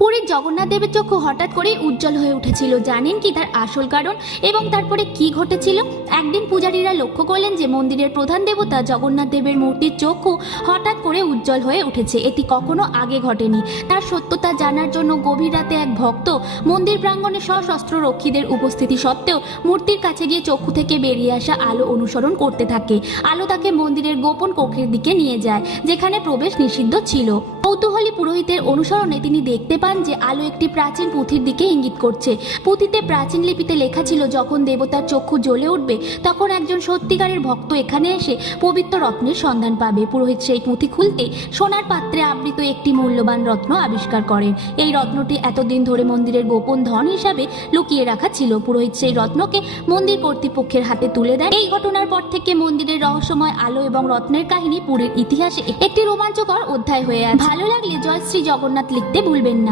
পুরীর জগন্নাথ দেবের চক্ষু হঠাৎ করে উজ্জ্বল হয়ে উঠেছিল। জানেন কি তার আসল কারণ এবং তারপরে কি ঘটেছিল? একদিন পূজারীরা লক্ষ্য করলেন যে মন্দিরের প্রধান দেবতা জগন্নাথ দেবের মূর্তির চক্ষু হঠাৎ করে উজ্জ্বল হয়ে উঠেছে। এটি কখনো আগে ঘটেনি। তার সত্যতা জানার জন্য গভীর রাতে এক ভক্ত মন্দির প্রাঙ্গণে সশস্ত্র রক্ষীদের উপস্থিতি সত্ত্বেও মূর্তির কাছে গিয়ে চক্ষু থেকে বেরিয়ে আসা আলো অনুসরণ করতে থাকে। আলো তাকে মন্দিরের গোপন কক্ষের দিকে নিয়ে যায়, যেখানে প্রবেশ নিষিদ্ধ ছিল। কৌতূহলী পুরোহিতের অনুসরণে তিনি দেখতে পান যে আলো একটি প্রাচীন পুঁথির দিকে ইঙ্গিত করছে। পুঁথিতে প্রাচীন লিপিতে লেখা ছিল, যখন দেবতার চক্ষু জ্বলে উঠবে, তখন একজন সত্যিকারের ভক্ত এখানে এসে পবিত্র রত্নের সন্ধান পাবে। পুরোহিত সেই পুঁথি খুলতে সোনার পাত্রে আবৃত একটি মূল্যবান রত্ন আবিষ্কার করেন। এই রত্নটি এতদিন ধরে মন্দিরের গোপন ধন হিসাবে লুকিয়ে রাখা ছিল। পুরোহিত সেই রত্নকে মন্দির কর্তৃপক্ষের হাতে তুলে দেয় এই ঘটনার পর থেকে মন্দিরের রহস্যময় আলো এবং রত্নের কাহিনী পুরীর ইতিহাসে একটি রোমাঞ্চকর অধ্যায় হয়ে আছে। ভালো লাগলে জয় শ্রী জগন্নাথ লিখতে ভুলবেন না।